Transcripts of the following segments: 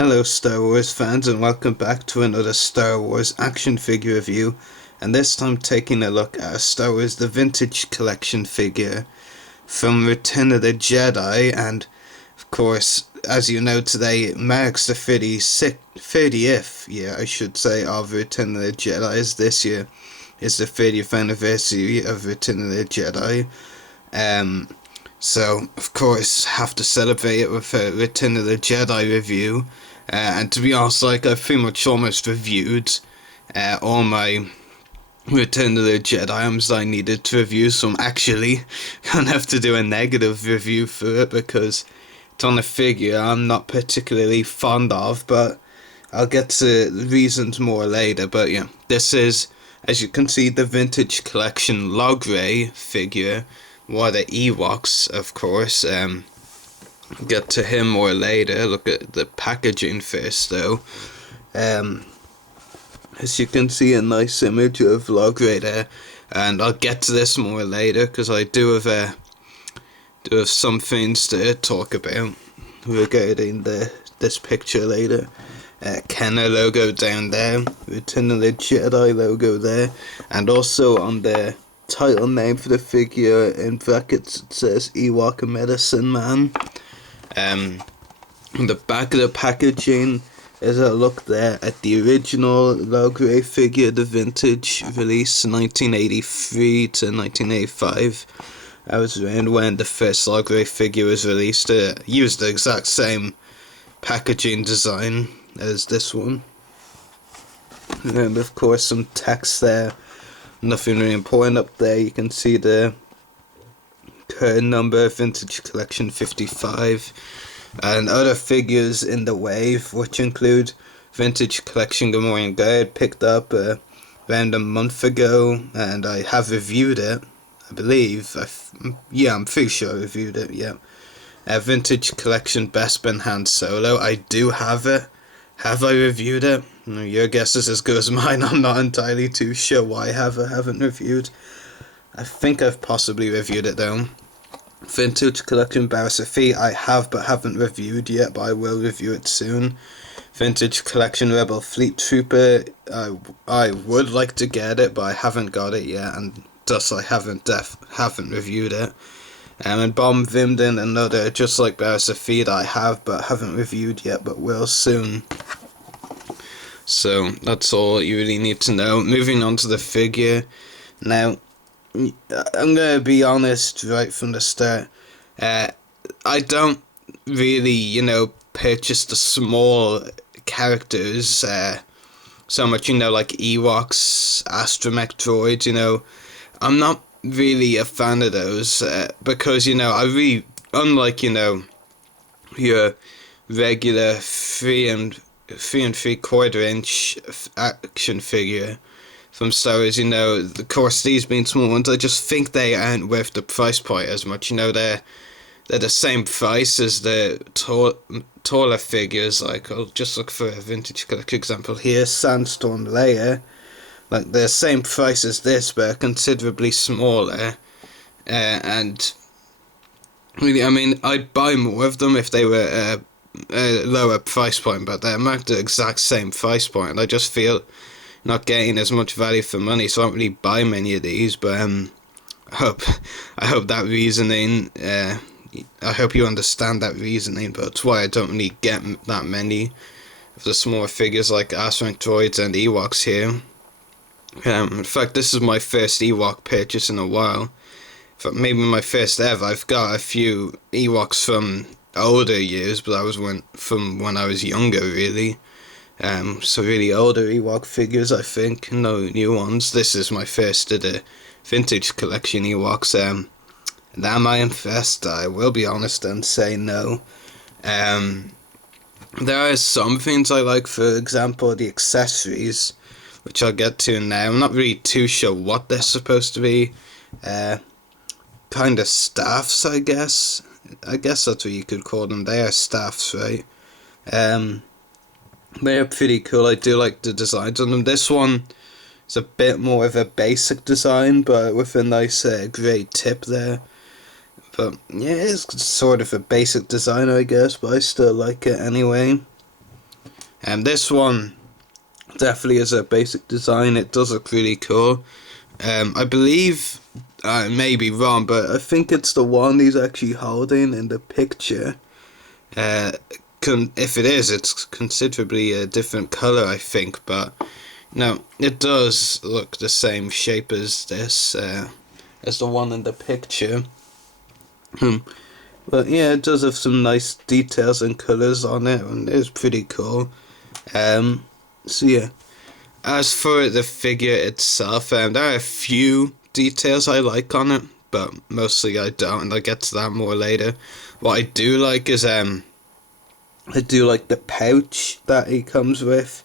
Hello Star Wars fans, and welcome back to another Star Wars action figure review, and this time taking a look at Star Wars The Vintage Collection figure from Return of the Jedi. And of course, as you know, today marks the 30th year, I should say, of Return of the Jedi, as this year is the 30th anniversary of Return of the Jedi. So, of course, have to celebrate it with a Return of the Jedi review. And to be honest, I've pretty much almost reviewed all my Return of the Jedi items I needed to review, so I'm actually going to have to do a negative review for it because it's on a figure I'm not particularly fond of, but I'll get to the reasons more later. But yeah, this is, as you can see, the Vintage Collection Logray figure. What the Ewoks, of course. Get to him more later. Look at the packaging first, though. As you can see, a nice image of Logray there, and I'll get to this more later because I do have some things to talk about regarding this picture later. Kenner logo down there, Return of the Jedi logo there, and also on the title name for the figure in brackets it says Ewok Medicine Man. On the back of the packaging is a look there at the original Logray figure, the vintage release 1983 to 1985. I was around when the first Logray figure was released. It used the exact same packaging design as this one. And of course some text there. Nothing really important up there. You can see the current number, Vintage Collection 55, and other figures in the wave, which include Vintage Collection Gamorrean Guide, picked up around a month ago, and I have reviewed it, I believe. I'm pretty sure I reviewed it, yeah. Vintage Collection Best Ben Han Solo, I do have it. Have I reviewed it? Your guess is as good as mine. I'm not entirely too sure why I haven't reviewed. I think I've possibly reviewed it though. Vintage Collection Barrister Fee, I have but haven't reviewed yet, but I will review it soon. Vintage Collection Rebel Fleet Trooper, I would like to get it, but I haven't got it yet, and thus I haven't reviewed it. And Bomb Vimden, another just like Barrister Fee that I have but haven't reviewed yet, but will soon. So that's all you really need to know. Moving on to the figure. Now, I'm going to be honest right from the start. I don't really, purchase the small characters so much, like Ewoks, astromech droids, I'm not really a fan of those because, I really, unlike, your regular 3 3/4 inch action figure from Star Wars, of course these being small ones, I just think they aren't worth the price point as much. They're the same price as the taller figures. Like, I'll just look for a Vintage Collection example here, Sandstorm Leia. Like, they're the same price as this, but considerably smaller. And really, I'd buy more of them if they were a lower price point, but they're marked the exact same price point, and I just feel not getting as much value for money, so I don't really buy many of these. But I hope that reasoning, I hope you understand that reasoning, but it's why I don't really get that many of the smaller figures like astromech droids and Ewoks here. In fact, this is my first Ewok purchase in a while. Maybe my first ever. I've got a few Ewoks from older years, but that was from when I was younger, really. So really older Ewok figures, I think. No new ones. This is my first of the Vintage Collection Ewoks. And am I impressed? I will be honest and say no. There are some things I like, for example, the accessories, which I'll get to now. I'm not really too sure what they're supposed to be. Kind of staffs, I guess. I guess that's what you could call them. They are staffs, right? They're pretty cool. I do like the designs on them. This one is a bit more of a basic design, but with a nice grey tip there. But yeah, it's sort of a basic design, I guess, but I still like it anyway. And this one definitely is a basic design. It does look really cool. I believe, I may be wrong, but I think it's the one he's actually holding in the picture. If it is, it's considerably a different color, I think, but no, it does look the same shape as this, as the one in the picture. But yeah, it does have some nice details and colors on it, and it's pretty cool. So yeah, as for the figure itself, there are a few details I like on it, but mostly I don't, and I'll get to that more later. What I do like is I do like the pouch that he comes with.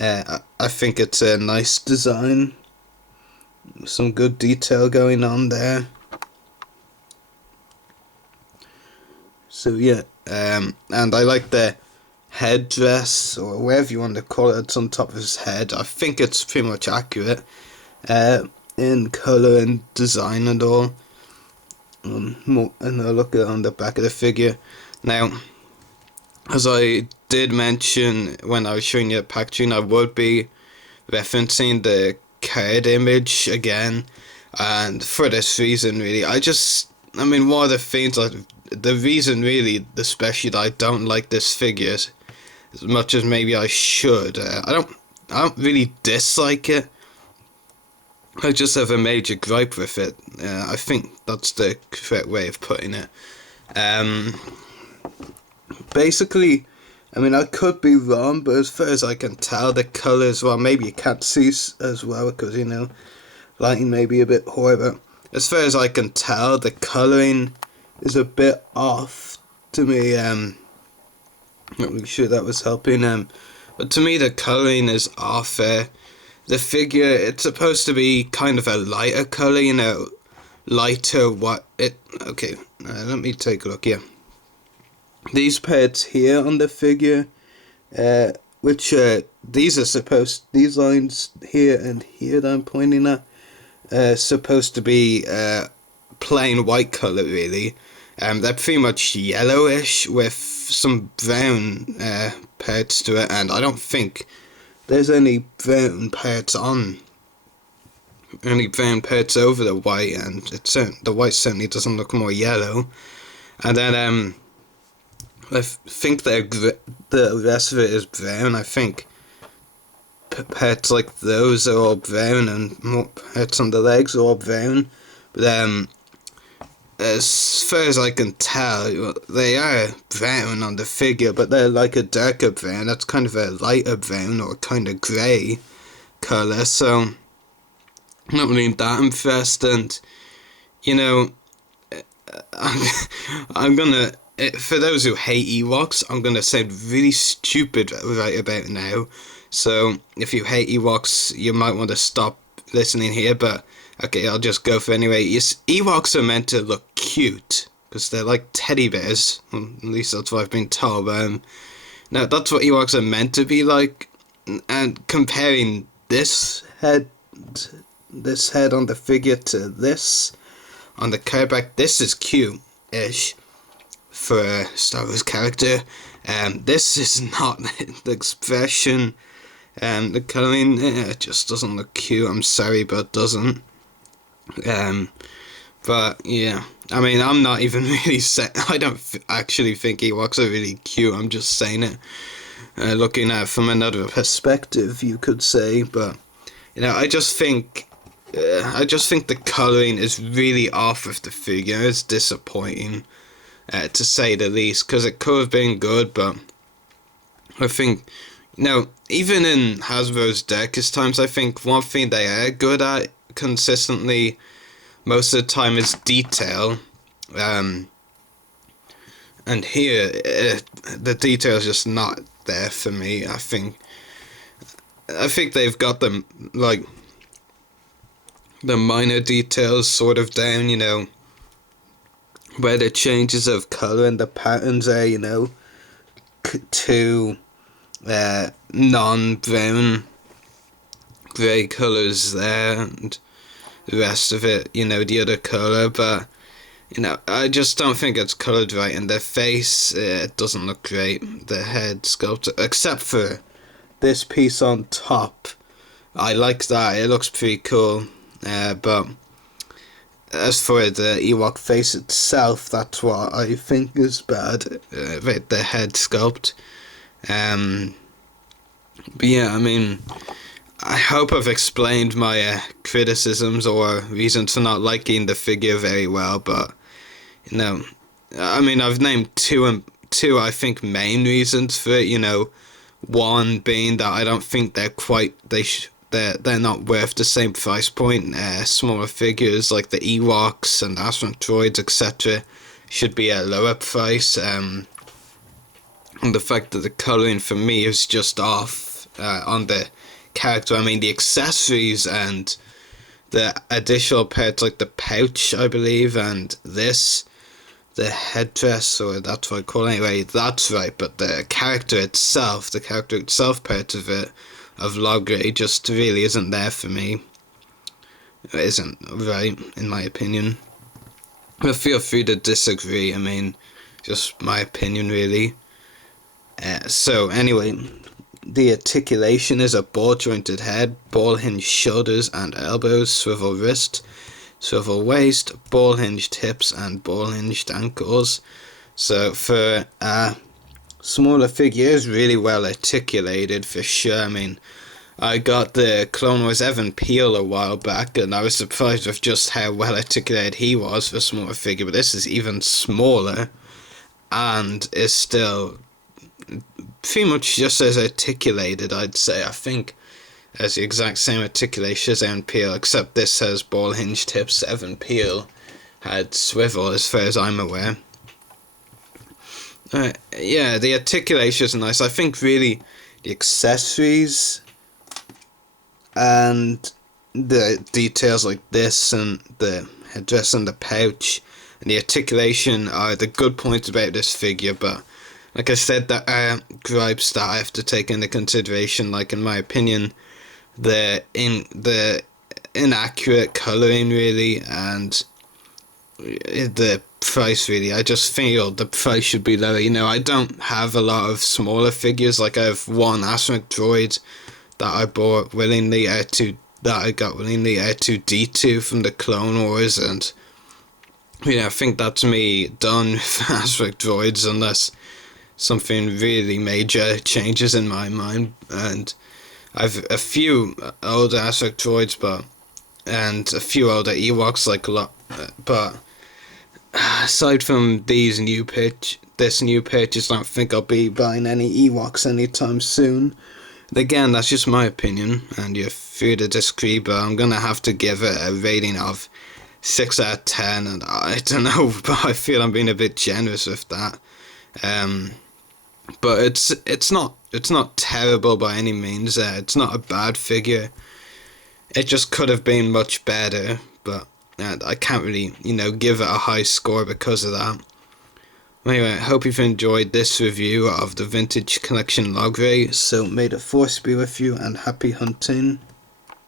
I think it's a nice design. Some good detail going on there. So yeah, and I like the headdress, or whatever you want to call it, it's on top of his head. I think it's pretty much accurate in colour and design and all. And I'll look at on the back of the figure. Now, as I did mention when I was showing you the packaging, I would be referencing the card image again, and for this reason really, I mean, one of the things, like, the reason really, especially, that I don't like this figure as much as maybe I should, I don't really dislike it, I just have a major gripe with it. I think that's the correct way of putting it. Basically, I mean, I could be wrong, but as far as I can tell, the colours, well, maybe you can't see as well, because, you know, lighting may be a bit poor, but as far as I can tell, the colouring is a bit off to me. Not really sure that was helping, but to me the colouring is off. The figure, it's supposed to be kind of a lighter colour, you know, lighter okay, let me take a look here. These parts here on the figure, which these lines here and here that I'm pointing at, supposed to be plain white colour really. They're pretty much yellowish with some brown parts to it, and I don't think there's any brown parts over the white, and the white certainly doesn't look more yellow. And then I think the rest of it is brown. I think parts like those are all brown, and more parts on the legs are all brown. But as far as I can tell, they are brown on the figure, but they're like a darker brown. That's kind of a lighter brown, or kind of grey colour, so I'm not really that impressed. And, you know, I'm gonna, for those who hate Ewoks, I'm gonna sound really stupid right about now. So if you hate Ewoks, you might want to stop listening here, but okay, I'll just go for it anyway. Ewoks are meant to look cute, because they're like teddy bears. Well, at least that's what I've been told. Now, that's what Ewoks are meant to be like. And comparing this head on the figure to this on the cardback, this is cute-ish for a Star Wars character. This is not the expression. The colouring, it just doesn't look cute. I'm sorry, but it doesn't. But yeah, I mean, I'm not even really I don't actually think Ewoks are really cute. I'm just saying it, looking at it from another perspective, you could say. But you know, I just think the colouring is really off with the figure. It's disappointing, to say the least, because it could have been good, but I think, you know, even in Hasbro's darkest times, I think one thing they are good at consistently most of the time is detail, and here the detail is just not there for me. I think they've got them, like, the minor details sort of down, you know, where the changes of colour and the patterns are, you know, to non-brown grey colours there, and the rest of it, you know, the other colour. But You know, I just don't think it's coloured right, and their face, it doesn't look great. The head sculpt, except for this piece on top. I like that, it looks pretty cool. But as for the Ewok face itself, that's what I think is bad, with the head sculpt. But yeah, I mean, I hope I've explained my criticisms or reasons for not liking the figure very well, but you know, I mean, I've named two I think main reasons for it. You know, one being that I don't think they're not worth the same price point. Smaller figures like the Ewoks and Astronaut Droids, etc., should be a lower price. And the fact that the colouring for me is just off on the character. I mean, the accessories and the additional parts like the pouch, I believe, and the headdress, or that's what I call it anyway, that's right, but the character itself part of it, of Logray, just really isn't there for me. It isn't right, in my opinion. But feel free to disagree, I mean, just my opinion, really. So, anyway, the articulation is a ball-jointed head, ball-hinged shoulders and elbows, swivel wrist, swivel waist, ball-hinged hips and ball-hinged ankles. So for smaller figures, really well articulated for sure. I mean, I got the Clone Wars Evan Peel a while back, and I was surprised with just how well articulated he was for a smaller figure, but this is even smaller, and is still pretty much just as articulated, I'd say. I think has the exact same articulation as Evan Peel, except this has ball hinged hips. Evan Peel had swivel, as far as I'm aware. Yeah, the articulation is nice. I think really the accessories and the details like this and the headdress and the pouch and the articulation are the good points about this figure, but like I said, there are gripes that I have to take into consideration, like in my opinion, the inaccurate colouring really, and the price really. I just feel the price should be lower. You know, I don't have a lot of smaller figures. Like I have one Astronaut Droid that I bought willingly that I got willingly R2-D2 from the Clone Wars, and you know, I think that's me done for Astronaut Droids unless something really major changes in my mind. And I've a few older Astronaut Droids, and a few older Ewoks, like a lot, but aside from this new purchase, I don't think I'll be buying any Ewoks anytime soon. And again, that's just my opinion, and you're free to disagree, but I'm gonna have to give it a rating of 6 out of 10, and I don't know, but I feel I'm being a bit generous with that. But it's not terrible by any means. It's not a bad figure. It just could have been much better, but I can't really, give it a high score because of that. Anyway, I hope you've enjoyed this review of the Vintage Collection Logray. So may the force be with you, and happy hunting.